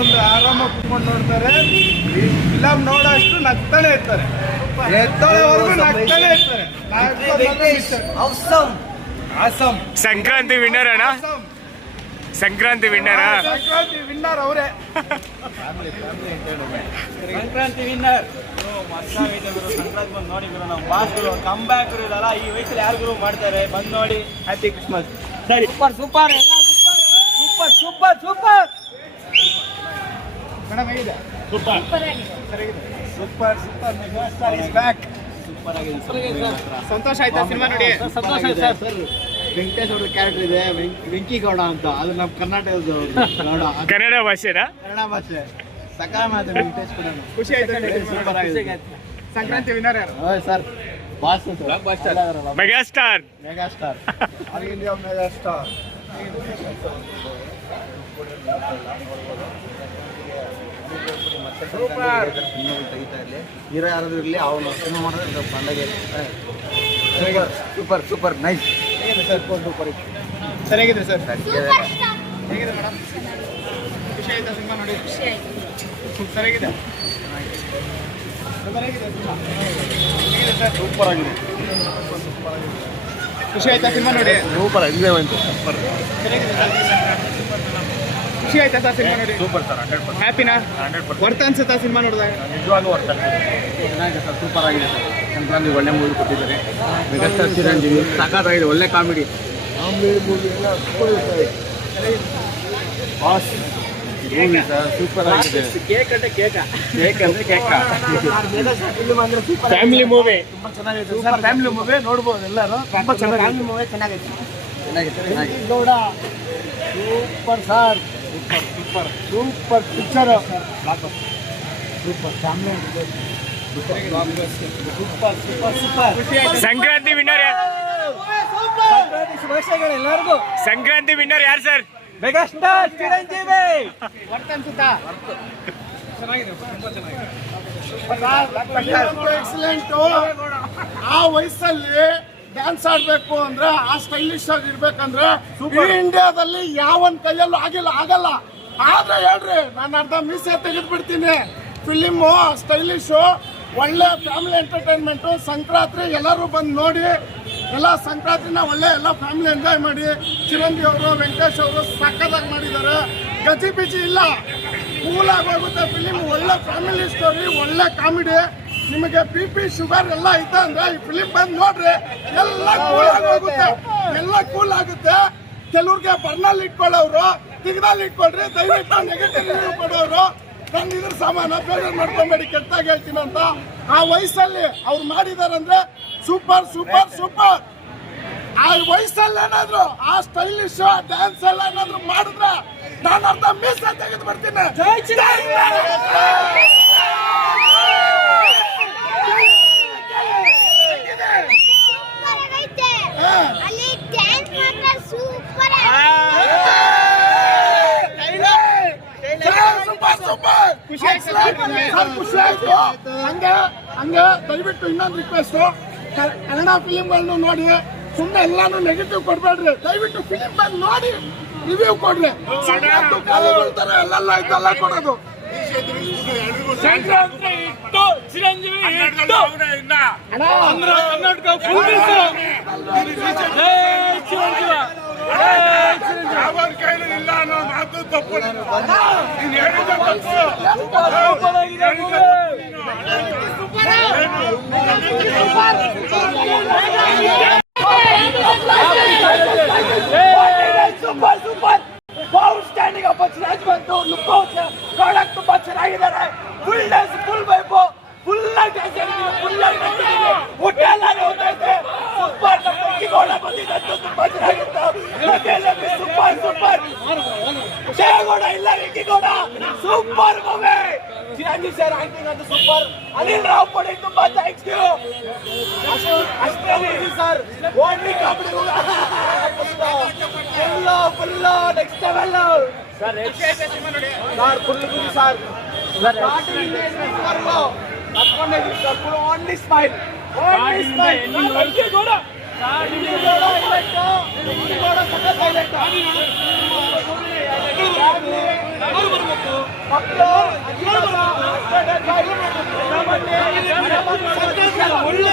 ಒಂದು ಆರಾಮ ಕುತ್ಕೊಂಡು ನೋಡ್ತಾರೆ. ಫಿಲಮ್ ನೋಡೋಷ್ಟು ನಗ್ತಾನೆ ಇರ್ತಾರೆ, ಎದ್ದೋವರೆಗೂ ನಗ್ತಾನೆ ಇರ್ತಾರೆ. ಸಂಕ್ರಾಂತಿ ವಿನ್ನರ್ ಅಣ್ಣ, ಸಂಕ್ರಾಂತಿ ವಿನ್ನರ್ ಅವರೇ. ಸಂಕ್ರಾಂತಿ ವಿನ್ನರ್ ಸಂಕ್ರಾಂತಿ ಬಂದು ನೋಡಿ ಗುರು, ನಾವು ಬಾಸ್ಗಳು ಕಮ್ ಬ್ಯಾಕ್ ಇರಲ್ಲ ಈ ವಯಸ್ಸಲ್ಲಿ ಯಾರು ಗುರು ಮಾಡ್ತಾರೆ, ಬಂದು ನೋಡಿ. Happy Christmas. ಸರಿ, super super super super super madam ಹೇಗಿದೆ? Super super super megastar is back. Super ಆಗಿದೆ. ಸಂತೋಷ ಆಯ್ತಾ ಸಿನಿಮಾ ನೋಡಿ? ಸಂತೋಷ ಆಯ್ತು ಸರ್. ವೆಂಕಟೇಶ್ ಅವ್ರ ಕ್ಯಾರೆಕ್ಟರ್ ಇದೆ, ವೆಂಕಿಗೌಡ ಅಂತ, ಅದು ನಮ್ಮ ಕರ್ನಾಟಕದ ಗೌಡ, ಕನ್ನಡ ಭಾಷೆನಾ? ಕನ್ನಡ ಭಾಷೆ ಸಕಾಲ ಮಾತು. ವೆಂಕಟೇಶ್ ಕೂಡ ಖುಷಿ ಆಯ್ತಾ? ಸೂಪರ್ ಆಗಿದೆ. ಸಂಕ್ರಾಂತಿ ವಿನ್ನರ್ ಯಾರು? Sir boss megastar. Megastar all India megastar. Super. Hero ಯಾರಾದ್ರೂ ಇರಲಿ, ಅವನು ಸಿನಿಮಾ ಮಾಡೋದು ಬಂದಾಗೆ. Super super nice. ಹೇಗಿದೆ ಸರ್? ಸೂಪರ್. ಸರಿಯಾಗಿದೆ ಸರ್. ಹೇಗಿದೆ ಮೇಡಮ್? ಖುಷಿ ಆಯ್ತಾ ಸಿನಿಮಾ ನೋಡಿ? ಸರಿಯಾಗಿದೆ. ಸರಿಯಾಗಿದೆ ಸಿನಿಮಾ. ಹೇಗಿದೆ ಸರ್? ಸೂಪರ್ ಆಗಿದೆ. ಖುಷಿ ಆಯ್ತಾ ಸಿನಿಮಾ ನೋಡಿ? ಸೂಪರ್ ಆಗಿದೆ. ಸೂಪರ್. ಸರಿಯಾಗಿದೆ ಸರ್. ಖುಷಿ ಆಯ್ತಾ ಸರ್ ಸಿನಿಮಾ ನೋಡಿ? Super sir. 100%. ಹ್ಯಾಪಿನಾ? 100%. ವರ್ತ ಅನ್ಸುತ್ತಾ ಸಿನಿಮಾ ನೋಡಿದಾಗ? ನಿಜವಾಗ್ಲೂ ವರ್ತ ಚೆನ್ನಾಗಿದೆ ಸರ್. ಸೂಪರ್ ಆಗಿದೆ ಸರ್. ಸಂಕ್ರಾಂತಿ ಒಳ್ಳೆ ಮೂವಿ ಕೊಟ್ಟಿದ್ದಾರೆ. ಮೆಗಾಸ್ಟಾರ್ ಚಿರಂಜೀವಿ ಸಖತ್ತಾಗಿದೆ, ಒಳ್ಳೆ comedy. Boss movie sir super ಆಗಿದೆ. ಕೇಕ್ ಅಂದ್ರೆ ಕೇಕ, ಕೇಕ್ ಅಂದ್ರೆ ಕೇಕ. ಫ್ಯಾಮಿಲಿ ಮೂವಿ ತುಂಬಾ ಚೆನ್ನಾಗಿದೆ ಸರ್. ಫ್ಯಾಮಿಲಿ ಮೂವಿ ನೋಡ್ಬೋದು ಎಲ್ಲರೂ. ತುಂಬಾ ಚೆನ್ನಾಗಿದೆ. ಫ್ಯಾಮಿಲಿ ಮೂವಿ ಚೆನ್ನಾಗಿದೆ. Gowda super sir. Super super super picture. Super family super super super. Sankranti winner ಯಾರು? ಸಂಕ್ರಾಂತಿ ಶುಭಾಶಯಗಳು ಎಲ್ಲರಿಗೂ. ಸಂಕ್ರಾಂತಿ ವಿನ್ನರ್ ಯಾರು ಸರ್? ಮೆಗಾಸ್ಟಾರ್ ಚಿರಂಜೀವಿ. ವರ್ತ ಅನ್ಸುತ್ತಾ? ಚೆನ್ನಾಗಿದೆ, ತುಂಬಾ ಚೆನ್ನಾಗಿದೆ. ಎಕ್ಸಲೆಂಟ್. ಆ ವಯಸ್ಸಲ್ಲಿ ಡ್ಯಾನ್ಸ್ ಆಡ್ಬೇಕು ಅಂದ್ರೆ, ಆ ಸ್ಟೈಲಿಶ್ ಆಗಿ ಇರ್ಬೇಕಂದ್ರೆ ಇಂಡಿಯಾದಲ್ಲಿ ಯಾವನ್ ಕೈಯಲ್ಲೂ ಆಗಲ್ಲ. ಆದ್ರೆ ಹೇಳ್ರಿ, ನಾನು ಅರ್ಧ ಮೀಸೆ ತೆಗೆದು ಬಿಡ್ತೀನಿ. ಫಿಲಿಮು ಸ್ಟೈಲಿಶು, ಒಳ್ಳೆ ಫ್ಯಾಮಿಲಿ ಎಂಟರ್ಟೈನ್ಮೆಂಟು. ಸಂಕ್ರಾಂತಿ ಎಲ್ಲರೂ ಬಂದು ನೋಡಿ, ಎಲ್ಲ ಸಂಕ್ರಾಂತಿನ ಒಳ್ಳೆ ಎಲ್ಲ ಫ್ಯಾಮಿಲಿ ಎಂಜಾಯ್ ಮಾಡಿ. ಚಿರಂಜೀವಿ ಅವರು, ವೆಂಕಟೇಶ್ ಅವರು ಸಕ್ಕತ್ತಾಗಿ ಮಾಡಿದ್ದಾರೆ. ಗಜಿ ಬಿಜಿ ಇಲ್ಲ, ಕೂಲ್ ಆಗಿ ಹೋಗುತ್ತೆ ಫಿಲಿಮ್. ಒಳ್ಳೆ ಫ್ಯಾಮಿಲಿ ಸ್ಟೋರಿ, ಒಳ್ಳೆ ಕಾಮಿಡಿ. ನಿಮಗೆ BP ಶುಗರ್ ಎಲ್ಲ ಐತೆ ಅಂದ್ರೆ ಈ ಫಿಲಿಮ್ ಬಂದು ನೋಡ್ರಿ, ಎಲ್ಲ ಕೂಲ್ ಆಗಿ ಹೋಗುತ್ತೆ, ಎಲ್ಲ ಕೂಲ್ ಆಗುತ್ತೆ. ಕೆಲವ್ರಿಗೆ ಬರ್ನಲ್ಲಿ ಇಟ್ಕೊಳ್ಳೋರು, ತಿಗದಲ್ಲಿ ಇಟ್ಕೊಳ್ರಿ. ದಯವಿಟ್ಟು ನೆಗೆಟಿವ್ ರಿವ್ಯೂ ಕೊಡೋರು ನನ್ನ ಇದ್ರ ಸಾಮಾನ ಬೇಜಾರು ಮಾಡ್ಕೊಂಬೇಡಿ, ಕೆಟ್ಟಾಗಿ ಹೇಳ್ತೀನಿ ಅಂತ. ಆ ವಯಸ್ಸಲ್ಲಿ ಅವ್ರು ಮಾಡಿದಾರಂದ್ರೆ ಸೂಪರ್ ಸೂಪರ್ ಸೂಪರ್. ಆ ವಯಸ್ಸಲ್ಲಿ ಏನಾದ್ರು ಆ ಸ್ಟೈಲಿಶ್ ಡ್ಯಾನ್ಸ್ ಎಲ್ಲ ಏನಾದ್ರು ಮಾಡಿದ್ರೆ ನಾನು ಅರ್ಧ ಮೀಸೆ ತೆಗೆದು ಬರ್ತೀನಿ. ಖುಷಿ ಆಯ್ತು. ಹಂಗೆ ದಯವಿಟ್ಟು ಇನ್ನೊಂದು ರಿಕ್ವೆಸ್ಟ್, ಕನ್ನಡ ಫಿಲಿಮ್ಗಳನ್ನು ನೋಡಿ, ಸುಮ್ಮನೆ ಎಲ್ಲಾನು ನೆಗೆಟಿವ್ ಕೊಡ್ಬೇಡ್ರಿ. ದಯವಿಟ್ಟು ಫಿಲಿಮ್ ಬಂದು ನೋಡಿ ರಿವ್ಯೂ ಕೊಡ್ರಿ. ಎಲ್ಲೆಲ್ಲ ಇದೆಲ್ಲ ಕೊಡೋದು. ಸಂಕ್ರಾಂತಿ ಇಟ್ಟು ಚಿರಂಜೀವಿ ಇಟ್ಟು ಅವರ ಕೈಲಿ ಇಲ್ಲ ಅನ್ನೋ ಮಾತು ತಪ್ಪು. ಸ್ಟ್ಯಾಂಡಿಂಗ್ ಅಪ್ ಚೆನ್ನಾಗಿ ಬಂತು. ಪ್ರಾಡಕ್ಟ್ ತುಂಬಾ ಚೆನ್ನಾಗಿದ್ದಾರೆ. Full dance, full vibe, full ಆಗಿ ಫುಲ್ ಆಗಿ ಊಟ ಎಲ್ಲ ಹೋಗ್ತೈತೆ. ಸೂಪರ್. ಗೋಡ ಬಂದಿದ್ದು ತುಂಬಾ ಚೆನ್ನಾಗಿತ್ತು. Super super. ಜಯಗೌಡ ಇಲ್ಲ, ಗೋಡ super movie. Chiranjeevi sir acting ಅಂತ ಸೂಪರ್. ಅನಿಲ್ ರಾವ್ ಪಡೆ ತುಂಬಾ ಥ್ಯಾಂಕ್ಸ್ ಯು. ಅಷ್ಟೇ sir, only comedy full next level sir. Full sir only smile, only smile. ಗೋಡ ಮಕ್ಕಳು ಒಳ್ಳೆ